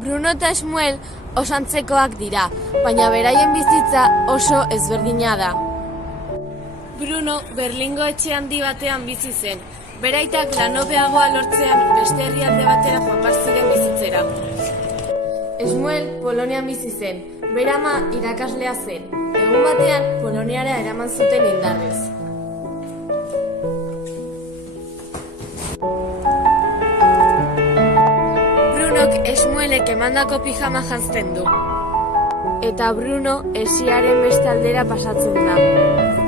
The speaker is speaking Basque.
Bruno eta Samuel oso antzekoak dira, baina beraien bizitza oso ezberdina da. Bruno Berlingo etxe handi batean bizi zen. Beraitak lanobeagoa lortzean beste herrialde batera joan behar ziren bizitzera. Samuel Polonian bizi zen. Bere ama irakaslea zen. Egun batean Poloniara eraman zuten indarrez. Brunok Samuelek emandako pijama janzten du. Eta Bruno hesiaren beste aldera pasatzen da.